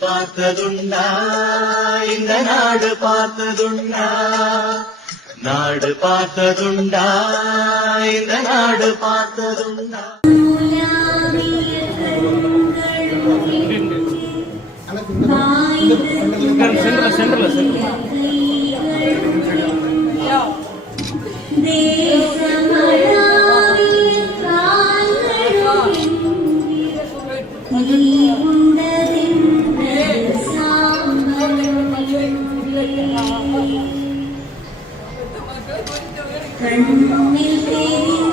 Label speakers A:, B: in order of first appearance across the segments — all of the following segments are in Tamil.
A: பார்த்ததுண்டா இந்த நாடு பார்த்ததுண்டா நாடு பார்த்ததுண்டா இந்த நாடு பார்த்ததுண்டா
B: சென்டர்ல சென்டர்ல சென்டர்ல
C: കണ്ണിൽ പെരിയ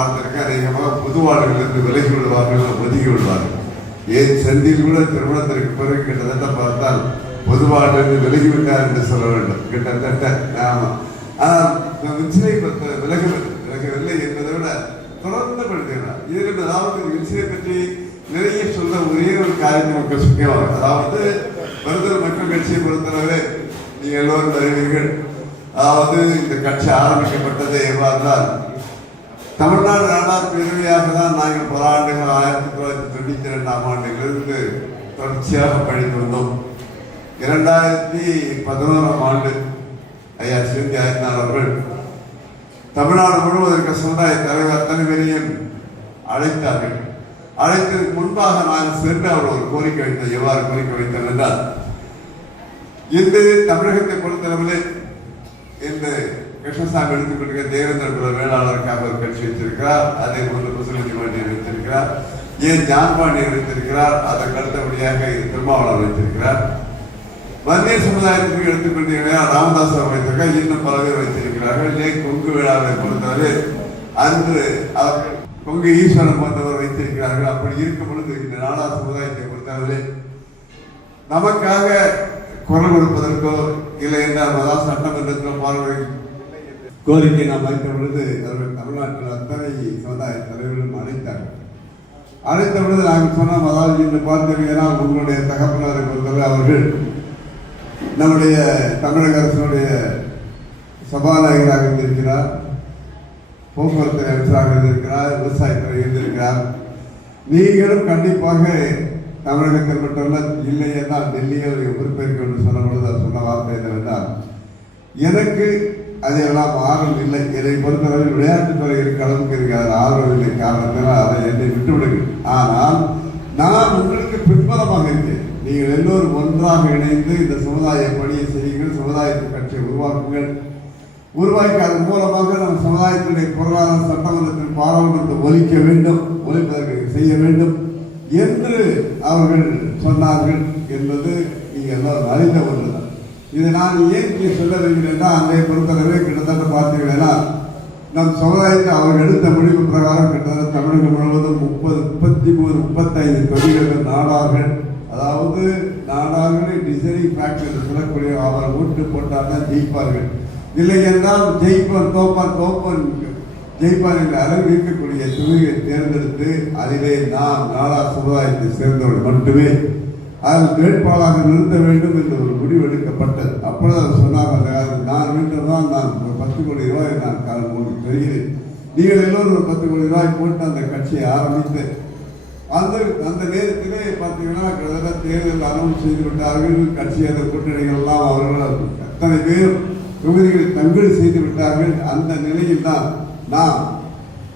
C: பார்த்திருக்கேன் அநேகமாக புதுவாடுகளிலிருந்து விலகி விடுவார்கள் ஒதுங்கி விடுவார்கள் ஏன் செந்தில் கூட திருமணத்திற்கு பிறகு கிட்டத்தட்ட பார்த்தால் பொதுவாடிலிருந்து விலகி விட்டார் என்று சொல்ல வேண்டும். கிட்டத்தட்ட ஆமா. ஆனால் விஜயை விலக விலகவில்லை என்பதை விட தொடர்ந்து கொள்கிறார் இதில் அதாவது விஜயை பற்றி நிறைய சொல்ல ஒரே ஒரு காரியம் மக்கள் முக்கியமாக அதாவது மருத்துவ மக்கள் கட்சியை பொறுத்தளவே நீங்கள் எல்லோரும் அறிவீர்கள். அதாவது இந்த கட்சி ஆரம்பிக்கப்பட்டது எவ்வாறுதான் தமிழ்நாடு நாடார் பேரவையாக தான் நாங்கள் பல ஆண்டுகள் ஆயிரத்தி தொள்ளாயிரத்தி தொண்ணூற்றி ரெண்டாம் ஆண்டிலிருந்து தொடர்ச்சியாக படித்து வந்தோம் இரண்டாயிரத்தி பதினோராம் ஆண்டு ஐயா சிந்தி ஆயத்னார் அவர்கள் தமிழ்நாடு முழுவதற்கு சமுதாய தலைவர் அத்தனை பேரையும் அழைத்தார்கள். அழைத்ததற்கு முன்பாக நான் சென்று அவர் ஒரு கோரிக்கை வைத்தேன் எவ்வாறு கோரிக்கை வைத்தேன் என்றால் இந்த தமிழகத்தை பொறுத்தளவில் இந்த கிருஷ்ணசாமி எடுத்துக்கொண்டிருக்க தேவேந்திர குல வேளாளருக்காக ஒரு கட்சி வச்சிருக்கிறார். அதே போன்று புசுமதி பாண்டியன் வைத்திருக்கிறார் ஏன் ஜான் பாண்டியன் வைத்திருக்கிறார் அதற்கு அடுத்தபடியாக திருமாவளர் வைத்திருக்கிறார் வன்னிய சமுதாயத்திற்கு எடுத்துக்கொண்டீங்கன்னா ராமதாஸ் அவர் வைத்திருக்கார் இன்னும் பல பேர் வைத்திருக்கிறார்கள். ஏன் கொங்கு வேளாளரை பொறுத்தவரை அன்று அவர்கள் கொங்கு ஈஸ்வரன் போன்றவர் வைத்திருக்கிறார்கள். அப்படி இருக்கும் பொழுது இந்த நாடா சமுதாயத்தை பொறுத்தவரை நமக்காக குரல் கொடுப்பதற்கோ இல்லை என்றால் மதா சட்டமன்றத்தில் பார்வை கோரிக்கை நாம் வைத்த பொழுது அவர்கள் தமிழ்நாட்டில் அத்தனை சமுதாய தலைவர்களும் அழைத்தார்கள். அழைத்த பொழுது நாங்கள் சொன்னோம் அதாவது இன்று பார்த்தீங்கன்னா உங்களுடைய தகப்பனாரை பொறுத்தவரை அவர்கள் நம்முடைய தமிழக அரசினுடைய சபாநாயகராக இருந்திருக்கிறார் போக்குவரத்து அமைச்சராக இருந்திருக்கிறார் விவசாயத்துறை இருந்திருக்கிறார். நீங்களும் கண்டிப்பாக தமிழகத்தில் மட்டுமல்ல இல்லை என்றால் டெல்லியை உறுப்பேற்க என்று சொன்ன பொழுது அவர் சொன்ன வார்த்தை என்னவென்றால் எனக்கு அதையெல்லாம் ஆர்வம் இல்லை. என்னை பொறுத்தவரை விளையாட்டுத்துறை இருக்க அளவுக்கு எனக்கு அதில் ஆர்வம் இல்லை. காரணத்தினால் அதை என்னை விட்டுவிடுங்கள். ஆனால் நான் உங்களுக்கு பின்பலமாக இருக்கேன் நீங்கள் எல்லோரும் ஒன்றாக இணைந்து இந்த சமுதாய பணியை செய்யுங்கள். சமுதாயத்தை கட்சியை உருவாக்குங்கள். உருவாக்கி அதன் மூலமாக நம் சமுதாயத்தினுடைய பொருளாதார சட்டமன்றத்தில் பாராளுமன்றத்தை ஒலிக்க வேண்டும். ஒலிப்பதற்கு செய்ய வேண்டும் என்று அவர்கள் சொன்னார்கள் என்பது நீங்கள் எல்லோரும் அறிந்த ஒன்றுதான். இதை நான் ஏன் சொல்ல வருகிறேன்னா அன்றைய பொறுத்தளவே கிட்டத்தட்ட பார்த்தீங்கன்னா நம் சமுதாயத்தை அவர் எடுத்த முடிவு பிரகாரம் கிட்டத்தட்ட தமிழகம் முழுவதும் முப்பது முப்பத்தி மூணு முப்பத்தைந்து தொழில்கள் நாடார்கள் அதாவது நாடார்கள் டிசைனிங் ஃபேக்டரி சொல்லக்கூடிய அவர் ஓட்டு போட்டால் தான் ஜெயிப்பார்கள். இல்லை என்றால் ஜெயிப்பர் தோப்பார் தோப்பன் ஜெயிப்பார் என்ற அளவில் இருக்கக்கூடிய தொழிலை தேர்ந்தெடுத்து அதிலே நாம் நாடா சமுதாயத்தை சேர்ந்தவர்கள் மட்டுமே அதில் வேட்பாளராக நிறுத்த வேண்டும் என்று ஒரு முடிவு எடுக்கப்பட்டது. அப்பொழுது அவர் சொன்னார் அந்த காலத்தில் நான் வேண்டும்தான் நான் ஒரு பத்து கோடி ரூபாய் நான் காலம் உங்களுக்கு தருகிறேன் நீங்கள் எல்லோரும் ஒரு பத்து கோடி ரூபாய் போட்டு அந்த கட்சியை ஆரம்பித்து அந்த அந்த நேரத்திலே பார்த்தீங்கன்னா கிட்டத்தட்ட தேர்தல் அனௌன்ஸ் செய்து விட்டார்கள். கட்சி அந்த கூட்டணிகள் எல்லாம் அவர்கள் அத்தனை பேரும் தொகுதிகளை தங்கல் செய்து விட்டார்கள். அந்த நிலையில் தான் நாம்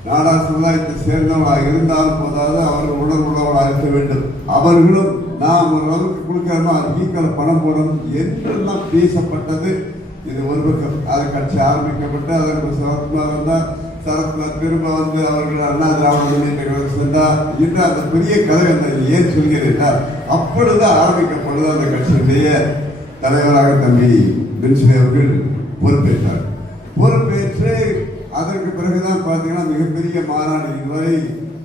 C: நாடார் சமுதாயத்தை சேர்ந்தவராக இருந்தாலும் போதாவது அவர்கள் உணர்வு உள்ளவர்களாக இருக்க வேண்டும். அவர்களும் நான் ஒரு அளவுக்கு கொடுக்கிறோமோ ஈக்கள் பணம் போடணும் என்றெல்லாம் பேசப்பட்டது. இது ஒரு பக்கம் அது கட்சி ஆரம்பிக்கப்பட்டு அதற்கு சரத்குமார் வந்தால் சரத்குமார் திரும்ப வந்து அவர்கள் அண்ணா திராவிட முன்னேற்ற கழகம் சென்றார் இன்று அந்த பெரிய கதை அந்த ஏன் சொல்கிறேன் அப்பொழுது ஆரம்பிக்கப்படுது அந்த கட்சியினுடைய தலைவராக தம்பி பென்சிலே அவர்கள் பொறுப்பேற்றார். பொறுப்பேற்று அதற்கு பிறகுதான் பார்த்தீங்கன்னா மிகப்பெரிய மாநாடு இதுவரை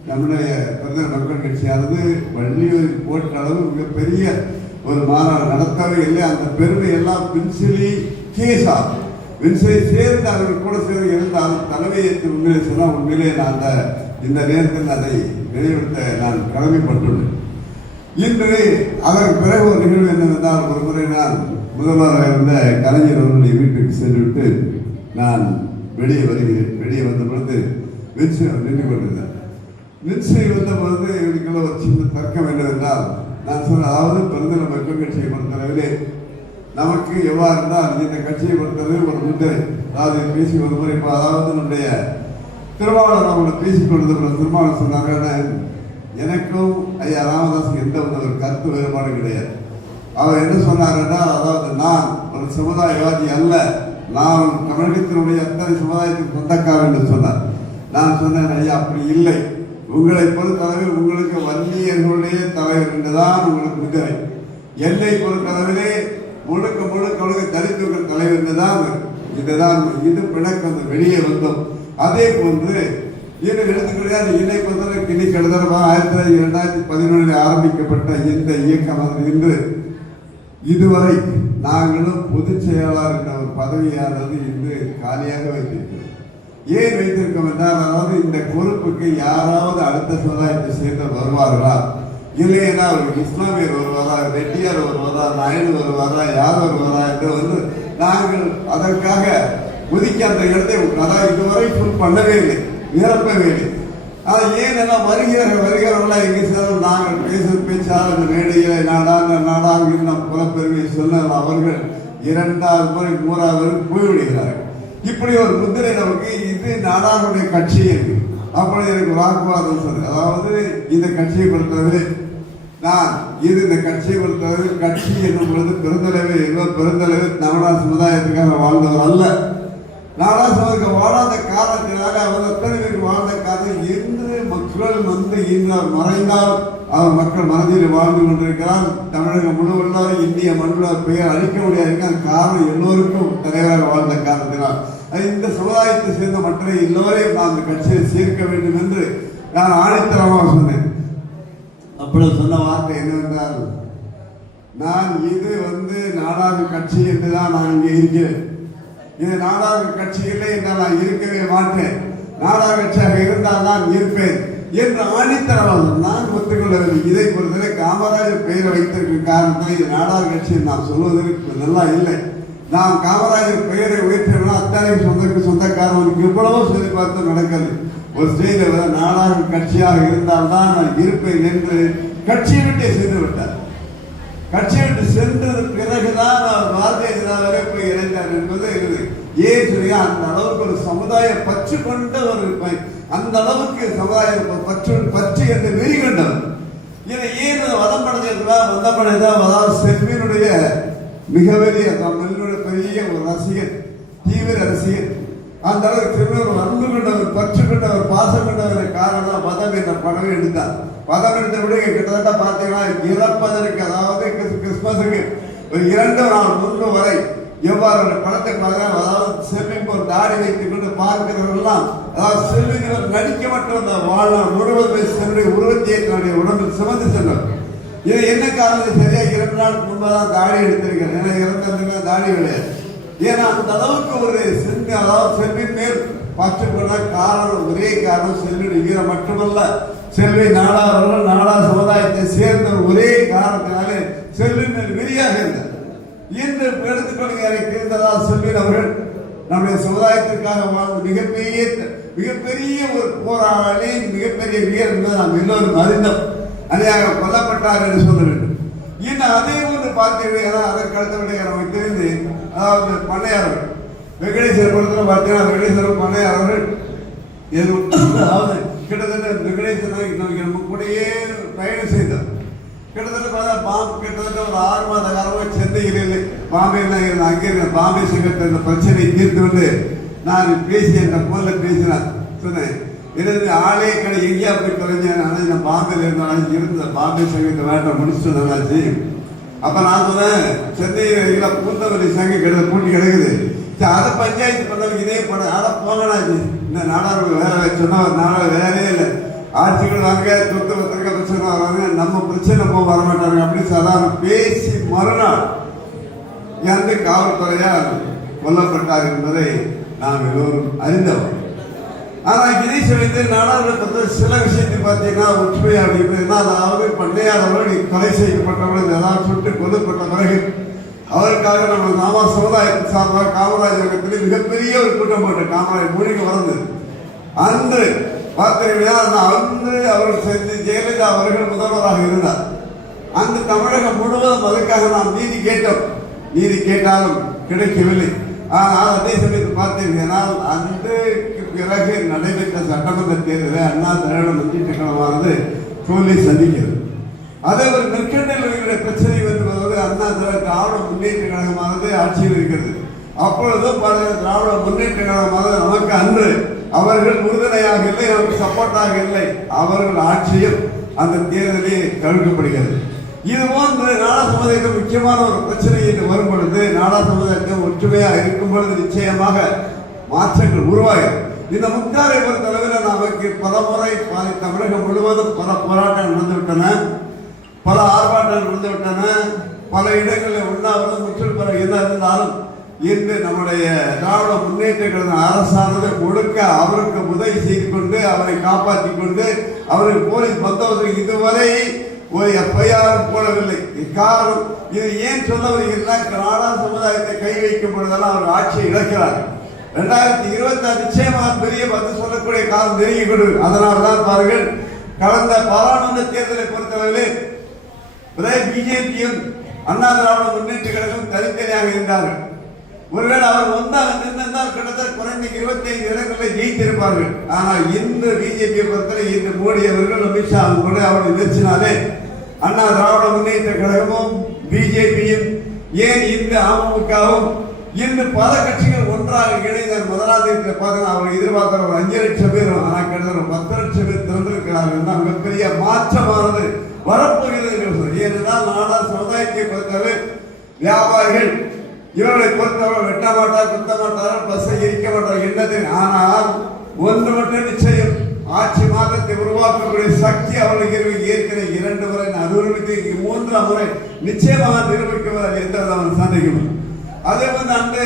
C: நம்முடைய பிரதமர் மக்கள் கட்சியானது வள்ளியூரில் போட்ட அளவு மிகப்பெரிய ஒரு மாநாடு நடத்தவே இல்லை அந்த பெருமை எல்லாம் பின்சிலி கேசா பின்சிலி சேர்ந்து அவர்கள் கூட சேர்ந்து இருந்தாலும் தலைமையேற்று உண்மையிலே சொன்னால் உண்மையிலே நான் அந்த இந்த நேரத்தில் அதை நினைவுத்த நான் கடமைப்பட்டுள்ளேன். இன்று அதற்கு பிறகு ஒரு நிகழ்வு என்னவென்றால் ஒரு முறை நான் முதல்வராக இருந்த கலைஞர் அவருடைய வீட்டுக்கு சென்றுவிட்டு நான் வெளியே வருகிறேன். வெளியே வந்த பொழுது வின்சி நின்று கொண்டிருந்தேன் மின்சை வந்த பொழுது இவருக்குள்ள ஒரு சின்ன தர்க்கம் என்னவென்றால் நான் சொன்ன அதாவது பெருந்தல மக்கள் கட்சியை பொறுத்தளவிலே நமக்கு எவ்வாறு இருந்தால் இந்த கட்சியை பொறுத்தளவு ஒரு முத்திரை. அதாவது பேசி ஒரு முறை இப்போ அதாவது நம்முடைய திருமாவளர் அவங்களை பேசிக் கொண்டிருந்த திருமாவளர் சொன்னாங்க எனக்கும் ஐயா ராமதாஸுக்கு எந்த வித ஒரு கருத்து வேறுபாடு கிடையாது. அவர் என்ன சொன்னார் அதாவது நான் ஒரு சமுதாயவாதி அல்ல நான் தமிழகத்தினுடைய அத்தனை சமுதாயத்துக்கு சொந்தக்காரன் என்று சொன்னார். நான் சொன்னேன் ஐயா அப்படி இல்லை. உங்களை பொறுத்தளவில் உங்களுக்கு வன்னியர்களுடைய தலைவர் என்றுதான் உங்களுக்கு விடுதலை என்னை பொறுத்தளவிலே முழுக்க முழுக்க முழுக்க தலித்துகள் தலைவர் என்றுதான் இதுதான் இது பிணக்கம் வெளியே வந்தோம். அதே போன்று இன்னும் எடுத்துக்கிட்டால் இன்னை பொறுத்தவரைக்கும் கிளி கிட்டத்தட்ட ஆயிரத்தி தொள்ளாயிரத்தி இரண்டாயிரத்தி பதினொன்றில் ஆரம்பிக்கப்பட்ட இந்த இயக்கம் இன்று. இதுவரை நாங்களும் பொதுச் செயலாளர் என்ற ஒரு பதவியானது இன்று காலியாக வைத்திருக்கிறோம் ஏன் வைத்திருக்கோம் என்றால் அதாவது இந்த பொறுப்புக்கு யாராவது அடுத்த சமுதாயத்தை சேர்ந்து வருவார்களா? இல்லைன்னா அவர் இஸ்லாமியர் வருவாரா ரெட்டியார் வருவாரா நாயுடு வருவாரா யார் வருவாரா என்று வந்து நாங்கள் அதற்காக ஒதுக்கி அந்த இடத்தை அதாவது இதுவரை ஃபுல் பண்ணவே இல்லை நிரப்பவே இல்லை. ஆனால் ஏன் எல்லாம் வருகிறார்கள் வருகிறவர்களா எங்கே செல்லும் நாங்கள் பேசும் பேச்சாளர் இந்த மேடையில நாடாங்க நாடாங்க நம் குலப்பெருமை சொல்ல அவர்கள் இரண்டாவது முறை மூறாவது போய்விடுகிறார்கள் இப்படி ஒரு முத்திரை நமக்கு இது நாடாருடைய கட்சி என்று அப்படி எனக்கு வாக்குவாதம் சொல்லு அதாவது இந்த கட்சியை பொறுத்தவரை நான் இது இந்த கட்சியை பொறுத்தவரை கட்சி என்னும் பொழுது பெருந்தளவு ஏதோ பெருந்தளவு தமிழா சமுதாயத்துக்காக வாழ்ந்தவர் அல்ல. நாடாசுவருக்கு வாழாத காரணத்தினால அவர் அத்தனை பேர் வாழ்ந்த காரணம் என்று குரல் வந்து இன்னும் மறைந்தால் அவர் மக்கள் மனதில் வாழ்ந்து கொண்டிருக்கிறார். தமிழகம் முழுவதும் இந்திய மண்ணில் பெயர் அழிக்க முடியாது காரணம் எல்லோருக்கும் தலைவராக வாழ்ந்த காரணத்தினால். இந்த சமுதாயத்தை சேர்ந்த மற்ற எல்லோரையும் நான் அந்த கட்சியை சேர்க்க வேண்டும் என்று நான் ஆணித்தரமாக சொன்னேன். அப்பொழுது சொன்ன வார்த்தை என்னவென்றால் நான் இது வந்து நாடாளு கட்சி என்றுதான் நான் இங்கே இருக்கிறேன். இது நாடாளு கட்சி இல்லை என்றால் நான் இருக்கவே மாட்டேன். நாடாளு கட்சியாக இருந்தால் நான் இருப்பேன். என்று ஆணித்தரவாதம் நான் ஒத்துக்கொள்ளவில்லை இதை பொறுத்தவரை காமராஜர் பெயரை வைத்திருக்கும் காரணத்தில் இது நாடார் கட்சி நான் சொல்வதற்கு நல்லா இல்லை. நாம் காமராஜர் பெயரை உயர்த்தினா அத்தனை சொந்தக்கு சொந்தக்காரவனுக்கு எவ்வளவோ சொல்லி பார்த்து நடக்கிறது. ஒரு ஸ்டேஜில் நாடார் கட்சியாக இருந்தால்தான் நான் இருப்பேன் என்று கட்சியை விட்டே சென்று விட்டார். கட்சியை விட்டு சென்றது பிறகுதான் அவர் பாரதிய ஜனதாவிலே போய் இணைந்தார் என்பது ஏன் சொல்லி அந்த அளவுக்கு ஒரு சமுதாய பற்று கொண்ட ஒரு அந்த அளவுக்கு சமுதாயம் ப- பற்று பற்றி என்று வெறி கொண்டவர் இதை ஏன் வதம் படைஞ்சிருக்கிறா வதம் படைந்தா அதாவது செல்வியினுடைய பெரிய தமிழுடைய பெரிய ஒரு ரசிகர் தீவிர ரசிகர் அந்த அளவுக்கு திருமணம் அன்பு கொண்டவர் பற்று கொண்டவர் பாசம் கொண்டவர் காரணம் பதம் என்ற படம் எடுத்தார். பதம் எடுத்த விட கிட்டத்தட்ட பார்த்தீங்கன்னா இறப்பதற்கு அதாவது கிறிஸ்- கிறிஸ்துமஸுக்கு ஒரு இரண்டு நாள் முன்பு வரை எவ்வாறு அந்த படத்தை பார்க்கலாம் அதாவது செல்விக்கு ஒரு தாடி வைத்துக் கொண்டு பார்க்கிறவர்கள்லாம் அதாவது செல்விங்கிறவர் நடிக்க மட்டும் அந்த வாழ்நாள் முழுவதும் செல்வி உருவத்தை தன்னுடைய உடம்பில் சுமந்து செல்வார் இது என்ன காரணம் சரியா இரண்டு நாள் முன்பதான் தாடி எடுத்திருக்கிறேன் ஏன்னா இறந்ததுக்கு தாடி கிடையாது ஏன்னா அந்த அளவுக்கு ஒரு செல்வி அதாவது செல்வின் மேல் பற்று கொண்ட காரணம் ஒரே காரணம் செல்வியுடைய வீரம் மட்டுமல்ல. செல்வி நாடாளர்கள் நாடா சமுதாயத்தை சேர்ந்த ஒரே காரணத்தினாலே செல்வின் மேல் வெறியாக இருந்தார். இன்று எடுத்துக்கொள்ளுங்க எனக்கு இருந்ததா செல்வின் அவர்கள் நம்முடைய சமுதாயத்திற்காக வாழ்ந்த மிகப்பெரிய மிகப்பெரிய ஒரு போராளி மிகப்பெரிய வீரர் என்பதை நாம் எல்லோரும் அறிந்தோம். அதையாக கொல்லப்பட்டார் என்று சொல்ல வேண்டும். இன்னும் அதே ஒன்று பார்த்தீங்கன்னா அதற்கு அடுத்தபடியாக நமக்கு தெரிந்து அதாவது பண்ணையாளர்கள் வெங்கடேஸ்வர படத்தில் பார்த்தீங்கன்னா வெங்கடேஸ்வரர் பண்ணையார் அவர்கள்? இது அதாவது கிட்டத்தட்ட வெங்கடேஸ்வரர் நமக்கு நம்ம கூடயே பயணம் செய்தார். கிட்டத்தட்ட பார்த்தா பாம்பு கிட்டத்தட்ட ஒரு ஆறு மாத காலமாக சென்னையில் இல்லை பாம்பேயில் தான் இருந்தேன் அங்கே இருந்தேன் பாம்பே சங்கத்தில் இந்த பிரச்சனையை தீர்த்து வந்து நான் பேசி என்ற போரில் பேசினேன் சொன்னேன் எனது ஆளே கடை எங்கேயா போய் தொலைஞ்சேன்? ஆனால் நான் பாம்பேல இருந்தாலும் இருந்த பாம்பே சங்கத்தை வேட்டை முடிச்சுட்டு நல்லாச்சு அப்போ நான் சொன்னேன் சென்னையில் இருக்கிற பூந்தமல்லி சங்க கிட்ட பூட்டி கிடக்குது. சரி, அதை பஞ்சாயத்து பண்ணவங்க இதே பண்ண அதை போங்கடாச்சு இந்த நாடாளுமன்ற வேலை சொன்னால் நாடாளு வேலையே இல்லை. ஆட்சிகள் அங்கே சொத்து பத்திரிக்கை பிரச்சனை வராங்க நம்ம பிரச்சனை போக வர மாட்டாங்க அப்படின்னு சாதாரண பேசி மறுநாள் இறந்து காவல்துறையால் கொல்லப்பட்டார் என்பதை நாம் எல்லோரும் அறிந்தோம் ஆனால் கிரீஷ் வைத்து நாடாளுமன்ற சில விஷயத்தை பார்த்தீங்கன்னா ஒற்றுமையாக அப்படின்னா அதாவது பண்டையாளர்கள் கொலை செய்யப்பட்டவர்கள் எல்லாம் சுட்டு கொல்லப்பட்ட பிறகு அவருக்காக நம்ம நாம சமுதாயத்தின் சார்பாக காமராஜர் மிகப்பெரிய ஒரு கூட்டம் போட்டு காமராஜர் மொழிக்கு வளர்ந்தது. அன்று பார்த்தீங்கன்னா அன்று அவர்கள் செஞ்சு ஜெயலலிதா அவர்கள் முதல்வராக இருந்தார். அங்கு தமிழகம் முழுவதும் அதற்காக நாம் நீதி கேட்டோம். நீதி கேட்டாலும் கிடைக்கவில்லை. ஆனால் அதே சமயத்தில் பார்த்தீங்கன்னா அன்றுக்கு பிறகு நடைபெற்ற சட்டமன்ற தேர்தலில் அண்ணா திராவிட முன்னேற்ற கழகமானது தோல்வி சந்திக்கிறது. அதே ஒரு நெற்கண்டலுடைய பிரச்சனை வருவது அண்ணா திராவிட திராவிட முன்னேற்ற கழகமானது ஆட்சியில் இருக்கிறது. அப்பொழுதும் பல திராவிட முன்னேற்ற கழகமானது நமக்கு அன்று அவர்கள் உறுதுணையாக இல்லை அவர்கள் சப்போர்ட்டாக இல்லை. அவர்கள் ஆட்சியும் அந்த தேர்தலே தவிர்க்கப்படுகிறது. இது போன்று நாடா சமுதாயத்தில் முக்கியமான ஒரு பிரச்சனை என்று வரும் பொழுது நாடா சமுதாயத்தில் ஒற்றுமையாக இருக்கும் பொழுது நிச்சயமாக மாற்றங்கள் உருவாகும் இந்த முக்தாரை பொறுத்தளவில் நமக்கு பல முறை பல தமிழகம் முழுவதும் பல போராட்டங்கள் நடந்துவிட்டன. பல ஆர்ப்பாட்டங்கள் நடந்துவிட்டன. பல இடங்களில் உண்ணாவிரதம் முற்றில் பெற என்ன இருந்தாலும் இன்று நம்முடைய திராவிட முன்னேற்ற கழக அரசானது முழுக்க அவருக்கு உதவி செய்து கொண்டு அவரை காப்பாற்றி கொண்டு அவருக்கு போலீஸ் பந்தோபஸ்து இதுவரை ஒரு எஃப்ஐஆர் போடவில்லை. காரணம் இது ஏன் சொல்ல வருகிறதா நாடா சமுதாயத்தை கை வைக்கும் பொழுதெல்லாம் அவர் ஆட்சியை இழக்கிறார். ரெண்டாயிரத்தி இருபத்தி ஆறு நிச்சயமாக பெரிய பதில் சொல்லக்கூடிய காலம் நெருங்கி கொண்டு அதனால தான் பாருங்கள் கடந்த பாராளுமன்ற தேர்தலை பொறுத்தளவிலே பிஜேபியும் அண்ணா திராவிட முன்னேற்ற கழகம் தனித்தனியாக இருந்தார்கள் ஒருவேளை அவர் ஒன்றாக நின்றிருந்தால் கிட்டத்தட்ட குறைந்த இருபத்தைந்து இடங்களில் ஜெயித்திருப்பார்கள் ஆனால் இந்த பிஜேபியை பொறுத்தவரை இன்று மோடி அவர்கள் அமித்ஷா கூட அவரை முயற்சினாலே அண்ணா திராவிட முன்னேற்ற கழகமும் பிஜேபியும் ஏன் இந்த அமமுகவும் இன்று பல கட்சிகள் ஒன்றாக இணைந்த முதலாவது பார்த்தீங்கன்னா அவர் எதிர்பார்க்கிற ஒரு அஞ்சு லட்சம் பேர் ஆனால் கிட்டத்தட்ட ஒரு பத்து லட்சம் பேர் திறந்திருக்கிறார்கள் தான் மிகப்பெரிய மாற்றமானது வரப்போகிறது என்று சொல்றேன். ஏனென்றால் நாடா சமுதாயத்தை பொறுத்தவரை வியாபாரிகள் இவர்களை பொறுத்தவரை வெட்ட மாட்டார் குத்த மாட்டார் பஸ்ஸை எரிக்க மாட்டார் என்னது ஆனால் ஒன்று மட்டும் நிச்சயம். ஆட்சி மாற்றத்தை உருவாக்கக்கூடிய சக்தி அவர்களுக்கு ஏற்கனவே இரண்டு முறை நிரூபித்து மூன்றாம் முறை நிச்சயமாக நிரூபிக்கிறார் எந்த அவன் சந்தேகம் அதே வந்து அன்று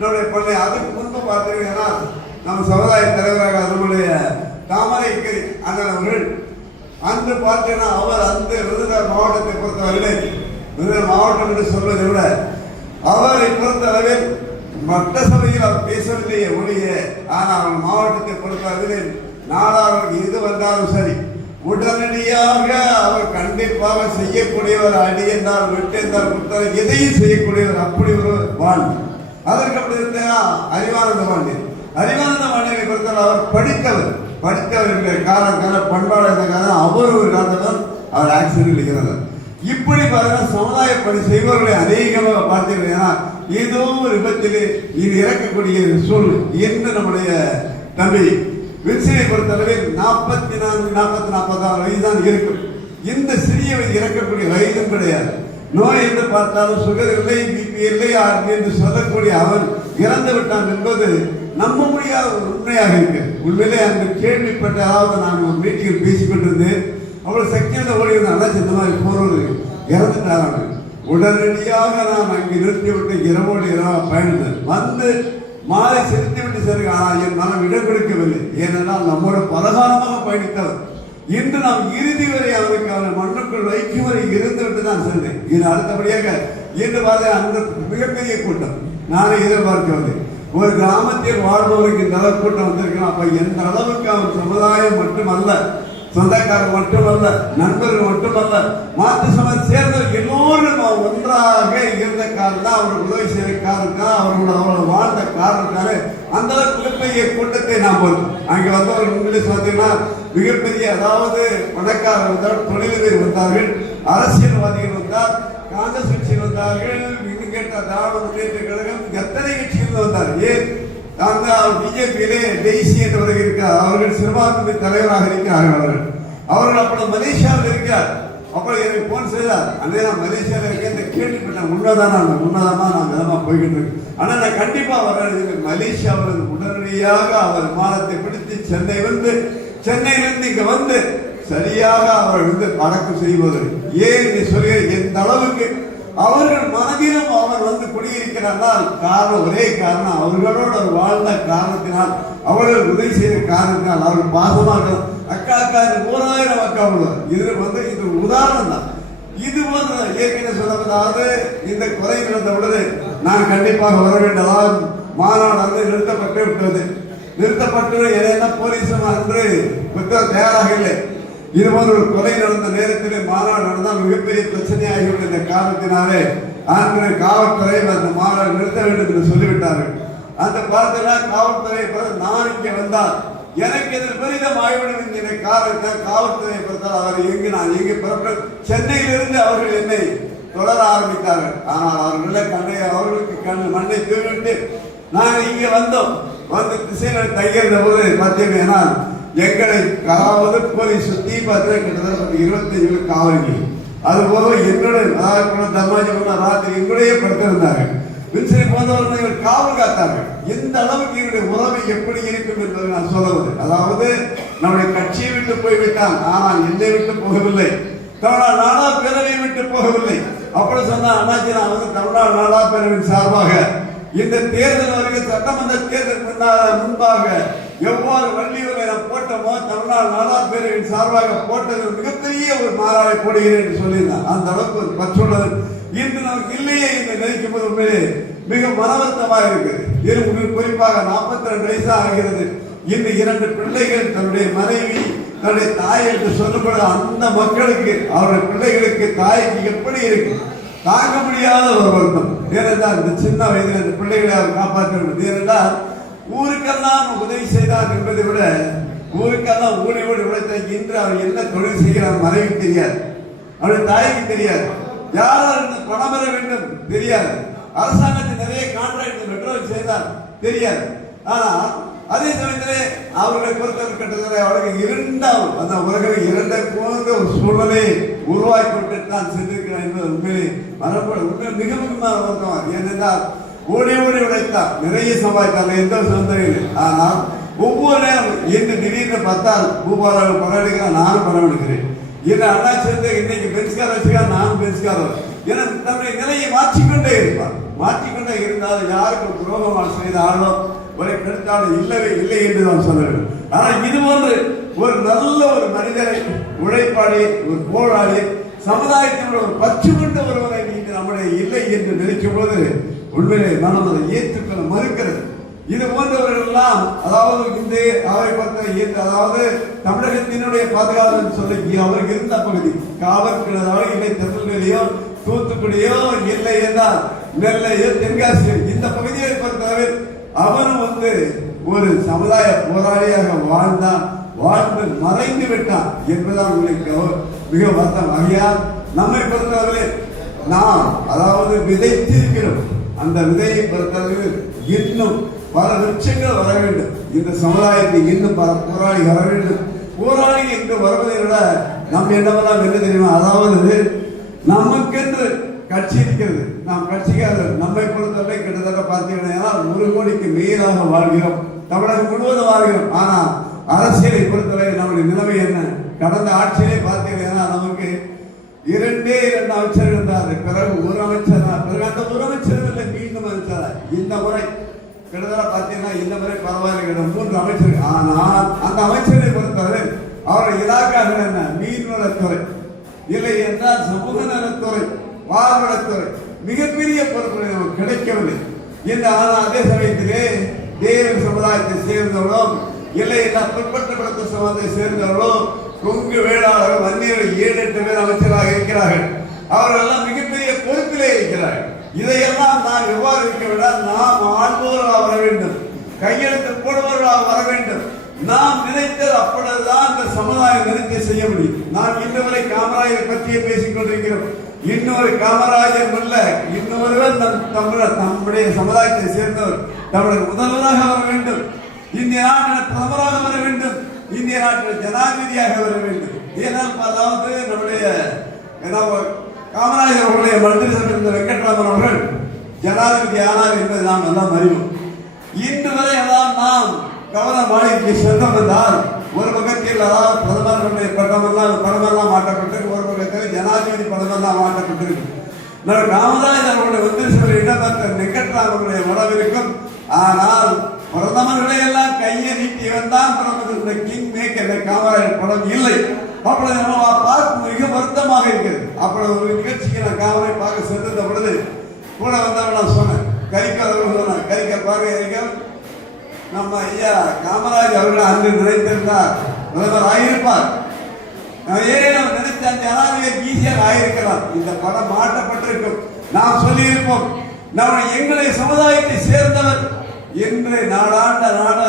C: நம்முடைய பள்ளி அதுக்கு முன்பு பார்த்தீங்கன்னா நம்ம சமுதாய தலைவராக அதனுடைய தாமரை அண்ணன் அவர்கள் அன்று பார்த்தீங்கன்னா அவர் அந்த விருதுநகர் மாவட்டத்தை பொறுத்தவரையிலே விருதுநகர் மாவட்டம் என்று சொல்வதை விட அவரை பொறுத்தளவில் மற்ற சபையில் அவர் பேசவில்லையே ஒழிய ஆனால் அவர் மாவட்டத்தை பொறுத்தளவில் நாடாளுக்கு எது வந்தாலும் சரி உடனடியாக அவர் கண்டிப்பாக செய்யக்கூடியவர் அடி என்றால் வெட்டு என்றால் குத்தரை எதையும் செய்யக்கூடியவர் அப்படி ஒரு வாழ்வு. அதற்கு அப்படி இருந்தால் அறிவானந்த பாண்டியன். அறிவானந்த பாண்டியனை பொறுத்தவரை அவர் படித்தவர். படித்தவர் என்கிற காரணம் பண்பாடு என்ற காலம் அவர் ஒரு காலத்தில் அவர் ஆக்சிடென்ட் இருக்கிறார் இப்படி பாருங்க சமுதாய பணி செய்பவர்களை அநேகமாக பார்த்தீங்கன்னா ஏதோ ஒரு விபத்திலே இது இறக்கக்கூடிய சூழல் என்று நம்முடைய தம்பி வில்சனை பொறுத்தளவில் நாற்பத்தி நான்கு நாற்பத்தி நாற்பத்தாறு வயது தான் இருக்கும். இந்த சிறிய வயது இறக்கக்கூடிய வயதும் கிடையாது. நோய் என்று பார்த்தாலும் சுகர் இல்லை பிபி இல்லை என்று சொல்லக்கூடிய அவன் இறந்து விட்டான் என்பது நம்ப முடியாத ஒரு உண்மையாக இருக்கு. உண்மையிலே அங்கு கேள்விப்பட்ட அதாவது நான் ஒரு மீட்டிங்கில் பேசிக்கொண்டிருந்தேன் அவ்வளோ அவ்வளவு சக்தியான ஓடி வந்து அண்ணா இந்த மாதிரி போறது இறந்துட்டாராங்க உடனடியாக நான் அங்கே நிறுத்திவிட்டு இரவோடு இரவாக பயணித்தேன். வந்து மாலை செலுத்தி விட்டு சரி ஆனால் என் மனம் இடம் கொடுக்கவில்லை. ஏனென்றால் நம்மோட பலகாலமாக பயணித்தவர். இன்று நாம் இறுதி வரை அவருக்கு அவரை மண்ணுக்குள் வைக்கும் வரை இருந்துவிட்டு தான் சென்றேன். இது அடுத்தபடியாக இன்று பார்த்த அந்த மிகப்பெரிய கூட்டம். நானே எதிர்பார்க்கவில்லை. ஒரு கிராமத்தில் வாழ்பவருக்கு இந்த அளவு கூட்டம் வந்திருக்கலாம் அப்ப எந்த அளவுக்கு அவன் சமுதாயம் மட்டுமல்ல சொந்தக்காரர் மட்டுமல்ல நண்பர்கள் மட்டுமல்ல மாற்று சமயம் சேர்ந்தவர் எல்லோரும் ஒன்றாக இருந்த காரணம் தான் அவர் உதவி செய்த காரணம் அவர்களோட அவரோட வாழ்ந்த காரணத்தால அந்த குழந்தைய கூட்டத்தை நாம் அங்கே அங்க வந்தவர்கள் உண்மையிலே பார்த்தீங்கன்னா மிகப்பெரிய அதாவது பணக்காரர் வந்தார் தொழிலதிபர் வந்தார்கள் அரசியல்வாதிகள் வந்தார் காங்கிரஸ் கட்சியில் வந்தார்கள் இன்னும் கேட்ட திராவிட முன்னேற்ற கழகம் எத்தனை கட்சிகள் வந்தார்? ஏன்? அந்த பிஜேபியிலே டெய்சி என்றவர் இருக்கிறார் அவர்கள் சிறுபான்மை தலைவராக இருக்கிறார்கள் அவர்கள். அவர்கள் அப்பொழுது மலேசியாவில் இருக்கிறார் அப்போ எனக்கு போன் செய்தார். அண்ணே நான் மலேசியாவில் இருக்கேன். இந்த கேள்விப்பட்டேன் உண்மைதானா நான் உண்மைதானா நான் விதமாக போய்கிட்டு இருக்கேன். ஆனால் நான் கண்டிப்பாக வர்றேன் மலேசியாவில் உடனடியாக அவர் விமானத்தை பிடித்து சென்னை வந்து சென்னையிலிருந்து இங்கே வந்து சரியாக அவர் வந்து அடக்கம் செய்வது. ஏன் சொல்கிறேன்? எந்த அளவுக்கு அவர்கள் மனதிலும் அவர் வந்து குடியிருக்கிறார்கள் காரணம் ஒரே காரணம் அவர்களோட வாழ்ந்த காரணத்தினால் அவர்கள் உதவி செய்த காரணத்தினால் அவர்கள் பாசமாக அக்கா அக்கா இது ஓராயிரம் அக்கா உள்ளது இது வந்து இது உதாரணம் தான். இது போன்ற ஏற்கனவே சொல்லப்படாது இந்த குறை நடந்த உடனே நான் கண்டிப்பாக வர வேண்டதால் மாநாடு வந்து நிறுத்தப்பட்டு விட்டது. நிறுத்தப்பட்டு என்ன போலீஸும் அன்று தயாராக இல்லை. இது போன்ற ஒரு கொலை நடந்த நேரத்திலே மாநாடு நடந்தால் மிகப்பெரிய பிரச்சனையாகிவிட்ட இந்த காரணத்தினாலே அன்று காவல்துறை அந்த மாநாடு நிறுத்த வேண்டும் என்று சொல்லிவிட்டார்கள். அந்த பார்த்தா காவல்துறை பிறகு நான் இங்கே வந்தால் எனக்கு இதில் பெரிதம் ஆய்விடும் என்கிற காரணத்தை காவல்துறையை பொறுத்தால் அவர் எங்கு நான் எங்கு பிறப்பு சென்னையிலிருந்து அவர்கள் என்னை தொடர ஆரம்பித்தார்கள். ஆனால் அவர்களே கண்ணை அவர்களுக்கு கண் மண்ணை தூவிட்டு நாங்கள் இங்கே வந்தோம். வந்து திசையில் தைக்கிறத போது பார்த்தீங்கன்னா எங்களை அதாவது போலீஸ் சுத்தி பார்த்து கிட்டத்தட்ட ஒரு இருபத்தஞ்சு காவலி அது போக என்னுடைய தர்மாஜி பண்ண ராத்திரி எங்களுடைய படுத்திருந்தாங்க மின்சரி போன்றவர்கள் இவர் காவல் காத்தார்கள். எந்த அளவுக்கு இவருடைய உறவு எப்படி இருக்கும் என்பதை நான் சொல்லுவது அதாவது நம்முடைய கட்சியை விட்டு போய்விட்டான். ஆனால் என்னை விட்டு போகவில்லை. தமிழ்நாடு நாடா பேரவை விட்டு போகவில்லை. அப்படி சொன்னா அண்ணாச்சி நான் வந்து தமிழ்நாடு நாடா பேரவையின் சார்பாக இந்த தேர்தல் வருகிற சட்டமன்ற தேர்தல் முன்பாக எவ்வாறு வள்ளியூர் நாம் போட்டமோ தமிழ்நாடு நாடார் பேரவையின் சார்பாக போட்டது மிகப்பெரிய ஒரு மாறாவை போடுகிறேன் என்று சொல்லியிருந்தார். அந்த அளவுக்கு ஒரு பற்றுள்ளது. இன்று நமக்கு இல்லையே இந்த நினைக்கும் போது உண்மையிலே மிக மனவர்த்தமாக இருக்குது. குறிப்பாக நாற்பத்தி ரெண்டு வயசா ஆகிறது இந்த இரண்டு பிள்ளைகள் தன்னுடைய மனைவி தன்னுடைய தாய் என்று சொல்லப்படும் அந்த மக்களுக்கு அவருடைய பிள்ளைகளுக்கு தாய்க்கு எப்படி இருக்கு? தாங்க முடியாத ஒரு வருத்தம். ஏனென்றால் இந்த சின்ன வயதில் இந்த பிள்ளைகளை அவர் காப்பாற்ற வேண்டும் ஏனென்றால் ஊருக்கெல்லாம் உதவி செய்தார் என்பதை விட ஊருக்கெல்லாம் ஊழி ஊழி உழைத்த இன்று அவர் என்ன தொழில் செய்கிறார் மனைவி தெரியாது. அவருடைய தாய்க்கு தெரியாது. யாரால் பணம் பெற வேண்டும்? தெரியாது. அரசாங்கத்தில் நிறைய கான்ட்ராக்ட் மெட்ரோவில் செய்தார் தெரியாது. ஆனால் அதே சமயத்திலே அவர்களை பொறுத்தவரை கிட்டத்தட்ட அவர்கள் இரண்டாம் அந்த உலகம் இரண்ட போன்ற ஒரு சூழலை உருவாக்கி கொண்டு தான் சென்றிருக்கிறேன் என்பது உண்மையிலே மரபு உண்மை மிக முக்கியமான வருத்தம் ஏனென்றால் ஓடி ஓடி உழைத்தார் நிறைய சம்பாதித்தார் எந்த சொந்தம் இல்லை. ஆனால் ஒவ்வொரு நேரம் இன்று திடீர்னு பார்த்தால் பூபாலாக பணம் எடுக்கிறேன் நானும் பணம் எடுக்கிறேன். இன்று அண்ணா சேர்ந்து இன்னைக்கு பென்ஸ்கார் வச்சுக்கா நானும் பெருசுக்காரர் என தன்னுடைய நிலையை மாற்றிக்கொண்டே இருப்பார். மாற்றிக்கொண்டே இருந்தால் யாருக்கும் துரோகமாக செய்த ஆளோ ஒரே கெடுத்தாலும் இல்லவே இல்லை என்று நாம் சொல்ல வேண்டும். ஆனால் இது போன்று ஒரு நல்ல ஒரு மனிதரை உழைப்பாளி ஒரு போராளி சமுதாயத்தினுடைய ஒரு பற்று கொண்ட ஒருவரை நீங்கள் நம்முடைய இல்லை என்று நினைக்கும் போது உண்மையிலே மனம் அதை ஏற்றுக்கொள்ள மறுக்கிறது. இது போன்றவர்கள் எல்லாம் அதாவது இந்த அவரை பற்ற ஏற்று அதாவது தமிழகத்தினுடைய பாதுகாப்பு சொல்லி அவருக்கு இருந்த பகுதி. காவல்கிழதாவது இல்லை திருநெல்வேலியோ தூத்துக்குடியோ இல்லை என்றால் நெல்லையோ தென்காசியோ இந்த பகுதியை பொறுத்தவரை அவனும் வந்து ஒரு சமுதாய போராளியாக வாழ்ந்தான் வாழ்ந்து மறைந்து விட்டான் என்பதான் உங்களுக்கு மிக வருத்தம். ஆகியால் நம்மை பொறுத்தவரை நாம் அதாவது விதைத்திருக்கிறோம். அந்த விதையை பொறுத்தவரை இன்னும் பல லட்சங்கள் வர வேண்டும். இந்த சமுதாயத்துக்கு இன்னும் பல போராளி வர வேண்டும். போராளி என்று வருவதை விட நம்ம என்னவெல்லாம் என்ன தெரியுமா? அதாவது நமக்கென்று கட்சி இருக்கிறது. நாம் கட்சிக்காரர். நம்மை பொறுத்தவரை கிட்டத்தட்ட பார்த்தீங்கன்னா ஒரு கோடிக்கு மேலாக வாழ்கிறோம். தமிழகம் முழுவதும் வாழ்கிறோம். ஆனால் அரசியலை பொறுத்தவரை நம்முடைய நிலைமை என்ன? கடந்த ஆட்சியிலே பார்த்தீங்கன்னா நமக்கு இரண்டே இரண்டு அமைச்சர் இருந்தார் பிறகு ஒரு அமைச்சர் பிறகு அந்த ஒரு அமைச்சர் இல்லை மீண்டும் அமைச்சர் இந்த முறை கிட்டத்தட்ட பார்த்தீங்கன்னா இந்த முறை பரவாயில்லை கிட்ட மூன்று அமைச்சர் ஆனால் அந்த அமைச்சரை பொறுத்தவரை அவருடைய இலாக்காக என்ன? மீன்வளத்துறை இல்லை என்றால் சமூக நலத்துறை வாழ்வளத்துறை மிகப்பெரிய பொறுப்புகளை நமக்கு கிடைக்கவில்லை. இந்த ஆனால் அதே சமயத்திலே தேவ சமுதாயத்தை சேர்ந்தவர்களும் இல்லை என்றால் பிற்பட்ட சமுதாயத்தை சேர்ந்தவர்களும் கொங்கு வேளாளர்கள் வன்னியர்கள் ஏழு எட்டு பேர் அமைச்சராக இருக்கிறார்கள். அவர்கள் எல்லாம் மிகப்பெரிய பொறுப்பிலே இருக்கிறார்கள். இதையெல்லாம் நான் எவ்வாறு இருக்க வேண்டாம்? நாம் ஆள்வோர்களாக வர வேண்டும். கையெழுத்து போடுபவர்களாக வர வேண்டும். நாம் நினைத்தது அப்பொழுதுதான் இந்த சமுதாயம் நினைத்து செய்ய முடியும். நான் இன்று காமராஜர் காமராஜரை பற்றியே பேசிக் கொண்டிருக்கிறோம். இன்னொரு காமராஜர் அல்ல இன்னொருவர் நம் தமிழர் நம்முடைய சமுதாயத்தை சேர்ந்தவர். தமிழர் முதல்வராக வர வேண்டும். இந்திய நாட்டின் பிரதமராக வர வேண்டும். இந்திய நாட்டில் ஜனாதிபதியாக வர வேண்டும். ஏனால் அதாவது நம்முடைய காமராஜர் அவர்களுடைய மந்திரி சபை வெங்கட்ராமன் அவர்கள் ஜனாதிபதி ஆனார் என்பதை நாம் எல்லாம் அறிவோம். இன்று வரை எல்லாம் நாம் கவன மாளிகைக்கு செல்லும் வந்தால் ஒரு பக்கத்தில் அதாவது பிரதமர்களுடைய படமெல்லாம் படமெல்லாம் மாற்றப்பட்டிருக்கு. ஒரு பக்கத்தில் ஜனாதிபதி படமெல்லாம் மாற்றப்பட்டிருக்கு. காமராஜர் அவர்களுடைய மந்திரி இடம் இடம்பெற்ற வெங்கட்ராமனுடைய உணவிற்கும் ஆனால் பிரதமர்களை எல்லாம் கையை நீட்டி வந்தான் பிரதமர் இந்த கிங் மேக்கர் காமராஜர் படம் இல்லை. அப்பொழுது நம்ம பார்க்க மிக வருத்தமாக இருக்கிறது. அப்பொழுது ஒரு நிகழ்ச்சிக்கு நான் காவலை பார்க்க சென்றிருந்த பொழுது கூட வந்தவன் நான் சொன்னேன் கரிக்கல் அவர்கள் சொன்னார் கரிக்கல் பார்வையறிஞர் நம்ம ஐயா காமராஜ் அவர்கள் அன்று நினைத்திருந்தார் பிரதமர் ஆகியிருப்பார் ஏன் நினைத்த அந்த ஜனாதிபதி ஈஸியாக ஆயிருக்கலாம். இந்த படம் மாற்றப்பட்டிருக்கும். நாம் சொல்லியிருப்போம் நம்ம எங்களை சமுதாயத்தை சேர்ந்தவர் என்று நாடாண்ட நாட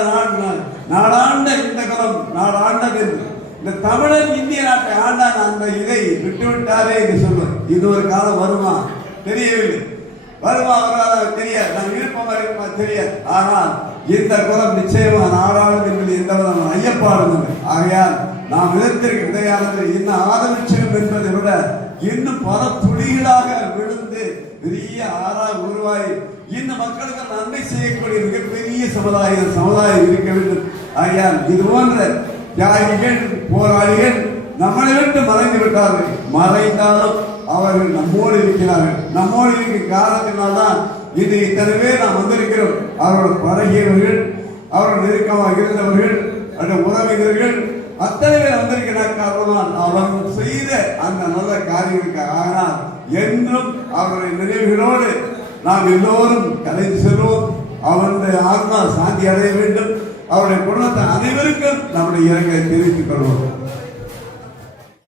C: நாடாண்ட இந்த குலம் நாடாண்டது என்று இந்த தமிழன் இந்திய நாட்டை ஆண்டான் அந்த இதை விட்டுவிட்டாரே என்று சொல்வார். இது ஒரு காலம் வருமா? தெரியவில்லை. வருமா வராத தெரியாது. நாம் இருப்போமா இருப்பா தெரியாது. ஆனால் இந்த குலம் நிச்சயமா நாடாளும் என்பது எந்த விதமான ஐயப்பாடும் ஆகையால் நாம் விதத்திற்கு இடையானது இன்னும் ஆதரிச்சகம் என்பதை விட இன்னும் பல துளிகளாக விழுந்து பெரிய ஆறாக உருவாகி இந்த மக்களுக்கு நன்மை செய்யக்கூடிய மிகப்பெரிய சமுதாயம் சமுதாயம் இருக்க வேண்டும். ஆகையால் இது போன்ற தியாகிகள் போராளிகள் நம்மளை விட்டு மறைந்து விட்டார்கள். மறைந்தாலும் அவர்கள் நம்மோடு இருக்கிறார்கள். நம்மோடு இருக்கிற காரணத்தினால்தான் இது இத்தனை பேர் நாம் வந்திருக்கிறோம். அவர்கள் பழகியவர்கள் அவர்கள் நெருக்கமாக இருந்தவர்கள் அந்த உறவினர்கள் அத்தனை பேர் வந்திருக்கிற காரணம் அவன் செய்த அந்த நல்ல காரியங்களுக்கு ஆனால் என்றும் அவருடைய நினைவுகளோடு நாம் எல்லோரும் கலைந்து செல்வோம். அவனுடைய ஆத்மா சாந்தி அடைய வேண்டும். அவருடைய குணத்தை அனைவருக்கும் நம்முடைய இரங்கலை தெரிவித்துக் கொள்வோம்.